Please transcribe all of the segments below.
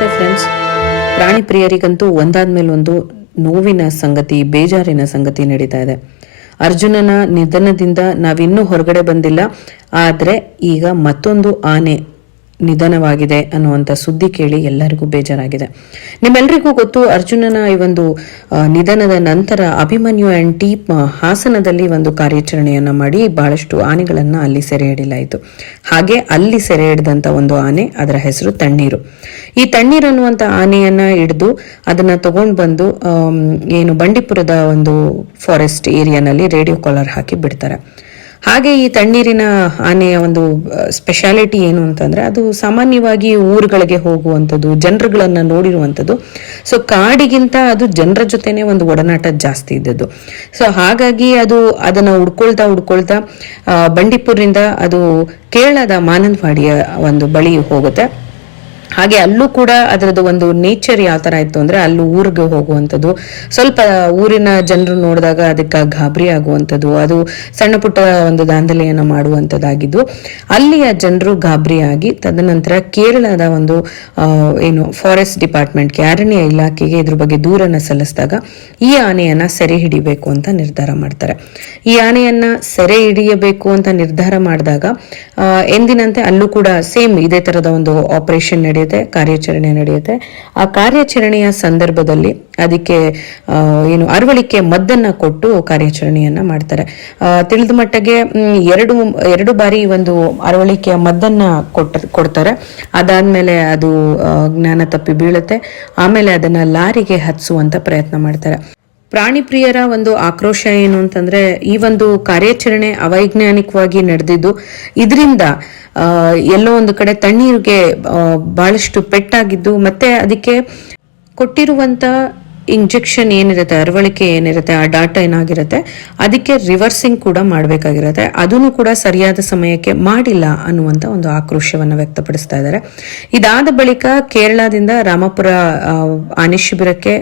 ನಮಸ್ತೆ ಫ್ರೆಂಡ್ಸ್ ಪ್ರಾಣಿ ಪ್ರಿಯರಿಗಂತೂ ಒಂದಾದ ಮೇಲೊಂದು ಒಂದು ನೋವಿನ ಸಂಗತಿ, ಬೇಜಾರಿನ ಸಂಗತಿ ನಡೀತಾ ಇದೆ. ಅರ್ಜುನನ ನಿಧನದಿಂದ ನಾವಿನ್ನೂ ಹೊರಗಡೆ ಬಂದಿಲ್ಲ. ಆದ್ರೆ ಈಗ ಮತ್ತೊಂದು ಆನೆ ನಿಧನವಾಗಿದೆ ಅನ್ನುವಂಥ ಸುದ್ದಿ ಕೇಳಿ ಎಲ್ಲರಿಗೂ ಬೇಜಾರಾಗಿದೆ. ನಿಮ್ಮೆಲ್ಲರಿಗೂ ಗೊತ್ತು, ಅರ್ಜುನನ ಈ ಒಂದು ನಿಧನದ ನಂತರ ಅಭಿಮನ್ಯು ಆ್ಯಂಡ್ ಟೀಪ್ ಹಾಸನದಲ್ಲಿ ಒಂದು ಕಾರ್ಯಾಚರಣೆಯನ್ನ ಮಾಡಿ ಬಹಳಷ್ಟು ಆನೆಗಳನ್ನ ಅಲ್ಲಿ ಸೆರೆ ಹಾಗೆ ಅಲ್ಲಿ ಸೆರೆ ಹಿಡಿದಂಥ ಒಂದು ಆನೆ, ಅದರ ಹೆಸರು ತಣ್ಣೀರು. ಈ ತಣ್ಣೀರು ಅನ್ನುವಂಥ ಆನೆಯನ್ನ ಹಿಡಿದು ಅದನ್ನ ತಗೊಂಡು ಬಂದು ಏನು ಬಂಡೀಪುರದ ಒಂದು ಫಾರೆಸ್ಟ್ ಏರಿಯಾನಲ್ಲಿ ರೇಡಿಯೋ ಕಾಲರ್ ಹಾಕಿ ಬಿಡ್ತಾರೆ. ಹಾಗೆ ಈ ತಣ್ಣೀರಿನ ಆನೆಯ ಒಂದು ಸ್ಪೆಷಾಲಿಟಿ ಏನು ಅಂತಂದ್ರೆ ಅದು ಸಾಮಾನ್ಯವಾಗಿ ಊರುಗಳಿಗೆ ಹೋಗುವಂಥದ್ದು, ಜನರುಗಳನ್ನ ನೋಡಿರುವಂಥದ್ದು. ಸೊ ಕಾಡಿಗಿಂತ ಅದು ಜನರ ಜೊತೆನೆ ಒಂದು ಒಡನಾಟ ಜಾಸ್ತಿ ಇದ್ದದ್ದು. ಸೊ ಹಾಗಾಗಿ ಅದು ಅದನ್ನ ಹುಡ್ಕೊಳ್ತಾ ಹುಡ್ಕೊಳ್ತಾ ಬಂಡೀಪುರದಿಂದ ಅದು ಕೇರಳದ ಮಾನಂದವಾಡಿಯ ಒಂದು ಬಳಿ ಹೋಗುತ್ತೆ. ಹಾಗೆ ಅಲ್ಲೂ ಕೂಡ ಅದರದ್ದು ಒಂದು ನೇಚರ್ ಯಾವ ತರ ಇತ್ತು ಅಂದ್ರೆ ಅಲ್ಲೂ ಊರಿಗೆ ಹೋಗುವಂಥದ್ದು. ಸ್ವಲ್ಪ ಊರಿನ ಜನರು ನೋಡಿದಾಗ ಅದಕ್ಕೆ ಗಾಬರಿ ಆಗುವಂಥದ್ದು, ಅದು ಸಣ್ಣ ಪುಟ್ಟ ಒಂದು ದಾಂಧಲೆಯನ್ನ ಮಾಡುವಂಥದ್ದಾಗಿದ್ದು. ಅಲ್ಲಿಯ ಜನರು ಗಾಬರಿಯಾಗಿ ತದನಂತರ ಕೇರಳದ ಒಂದು ಏನು ಫಾರೆಸ್ಟ್ ಡಿಪಾರ್ಟ್ಮೆಂಟ್ಗೆ ಅರಣ್ಯ ಇಲಾಖೆಗೆ ಇದ್ರ ಬಗ್ಗೆ ದೂರನ್ನ ಸಲ್ಲಿಸಿದಾಗ ಈ ಆನೆಯನ್ನ ಸೆರೆ ಹಿಡಿಬೇಕು ಅಂತ ನಿರ್ಧಾರ ಮಾಡ್ತಾರೆ. ಈ ಆನೆಯನ್ನ ಸೆರೆ ಹಿಡಿಯಬೇಕು ಅಂತ ನಿರ್ಧಾರ ಮಾಡಿದಾಗ ಎಂದಿನಂತೆ ಅಲ್ಲೂ ಕೂಡ ಸೇಮ್ ಇದೇ ತರದ ಒಂದು ಆಪರೇಷನ್ ನಡೆಯುತ್ತೆ ಕಾರ್ಯಾಚರಣೆ ನಡೆಯುತ್ತೆ. ಆ ಕಾರ್ಯಾಚರಣೆಯ ಸಂದರ್ಭದಲ್ಲಿ ಅದಕ್ಕೆ ಏನು ಅರವಳಿಕೆ ಮದ್ದನ್ನ ಕೊಟ್ಟು ಕಾರ್ಯಾಚರಣೆಯನ್ನ ಮಾಡ್ತಾರೆ. ತಿಳಿದ ಮಟ್ಟಿಗೆ ಎರಡು ಎರಡು ಬಾರಿ ಒಂದು ಅರವಳಿಕೆಯ ಮದ್ದನ್ನ ಕೊಟ್ಟ, ಕೊಡ್ತಾರೆ. ಅದಾದ್ಮೇಲೆ ಅದು ಜ್ಞಾನ ತಪ್ಪಿ ಬೀಳುತ್ತೆ. ಆಮೇಲೆ ಅದನ್ನ ಲಾರಿಗೆ ಹತ್ಸುವಂತ ಪ್ರಯತ್ನ ಮಾಡ್ತಾರೆ. ಪ್ರಾಣಿ ಪ್ರಿಯರ ಒಂದು ಆಕ್ರೋಶ ಏನು ಅಂತಂದ್ರೆ, ಈ ಒಂದು ಕಾರ್ಯಾಚರಣೆ ಅವೈಜ್ಞಾನಿಕವಾಗಿ ನಡೆದಿದ್ದು, ಇದರಿಂದ ಎಲ್ಲೋ ಒಂದು ಕಡೆ ತಣ್ಣೀರಿಗೆ ಬಹಳಷ್ಟು ಪೆಟ್ಟಾಗಿದ್ದು, ಮತ್ತೆ ಅದಕ್ಕೆ ಕೊಟ್ಟಿರುವಂತ ಇಂಜೆಕ್ಷನ್ ಏನಿರುತ್ತೆ, ಅರವಳಿಕೆ ಏನಿರುತ್ತೆ, ಆ ಡಾಟಾ ಏನಾಗಿರುತ್ತೆ, ಅದಕ್ಕೆ ರಿವರ್ಸಿಂಗ್ ಕೂಡ ಮಾಡಬೇಕಾಗಿರುತ್ತೆ. ಅದನ್ನು ಕೂಡ ಸರಿಯಾದ ಸಮಯಕ್ಕೆ ಮಾಡಿಲ್ಲ ಅನ್ನುವಂತ ಒಂದು ಆಕ್ರೋಶವನ್ನು ವ್ಯಕ್ತಪಡಿಸ್ತಾ ಇದ್ದಾರೆ. ಇದಾದ ಬಳಿಕ ಕೇರಳದಿಂದ ರಾಮಪುರ ಆನೆ ಶಿಬಿರಕ್ಕೆ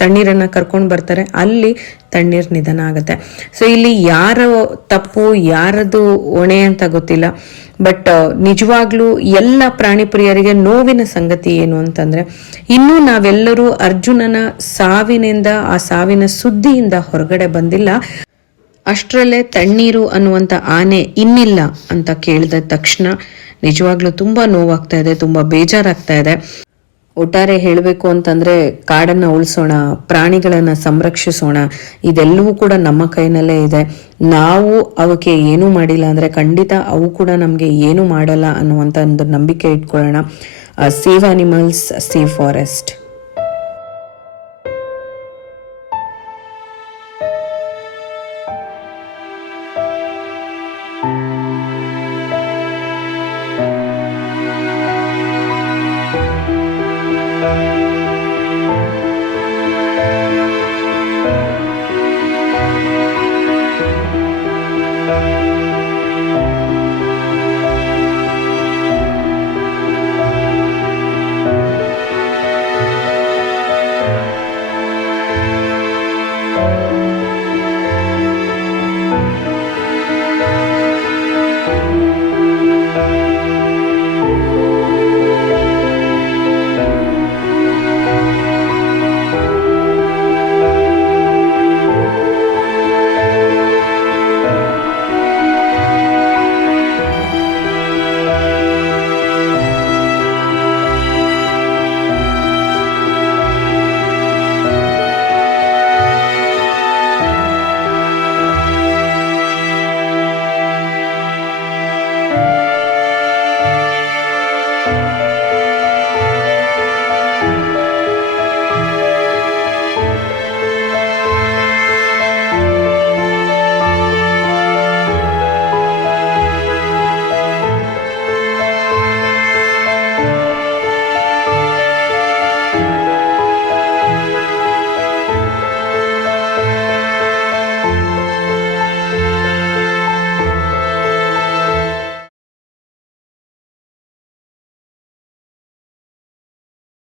ತಣ್ಣೀರನ್ನ ಕರ್ಕೊಂಡು ಬರ್ತಾರೆ, ಅಲ್ಲಿ ತಣ್ಣೀರ್ ನಿಧನ ಆಗುತ್ತೆ. ಸೊ ಇಲ್ಲಿ ಯಾರ ತಪ್ಪು ಯಾರದು ಹೊಣೆ ಅಂತ ಗೊತ್ತಿಲ್ಲ. ಬಟ್ ನಿಜವಾಗ್ಲೂ ಎಲ್ಲ ಪ್ರಾಣಿ ಪ್ರಿಯರಿಗೆ ನೋವಿನ ಸಂಗತಿ ಏನು ಅಂತಂದ್ರೆ, ಇನ್ನೂ ನಾವೆಲ್ಲರೂ ಅರ್ಜುನನ ಸಾವಿನಿಂದ, ಆ ಸಾವಿನ ಸುದ್ದಿಯಿಂದ ಹೊರಗಡೆ ಬಂದಿಲ್ಲ. ಅಷ್ಟರಲ್ಲೇ ತಣ್ಣೀರು ಅನ್ನುವಂಥ ಆನೆ ಇನ್ನಿಲ್ಲ ಅಂತ ಕೇಳಿದ ತಕ್ಷಣ ನಿಜವಾಗ್ಲೂ ತುಂಬಾ ನೋವಾಗ್ತಾ ಇದೆ, ತುಂಬಾ ಬೇಜಾರಾಗ್ತಾ ಇದೆ. ಒಟ್ಟಾರೆ ಹೇಳಬೇಕು ಅಂತಂದ್ರೆ ಕಾಡನ್ನ ಉಳಿಸೋಣ, ಪ್ರಾಣಿಗಳನ್ನ ಸಂರಕ್ಷಿಸೋಣ, ಇದೆಲ್ಲವೂ ಕೂಡ ನಮ್ಮ ಕೈನಲ್ಲೇ ಇದೆ. ನಾವು ಅವಕ್ಕೆ ಏನೂ ಮಾಡಿಲ್ಲ ಅಂದ್ರೆ ಖಂಡಿತ ಅವು ಕೂಡ ನಮಗೆ ಏನು ಮಾಡಲ್ಲ ಅನ್ನುವಂತ ಒಂದು ನಂಬಿಕೆ ಇಟ್ಕೊಳ್ಳೋಣ. Save animals save forest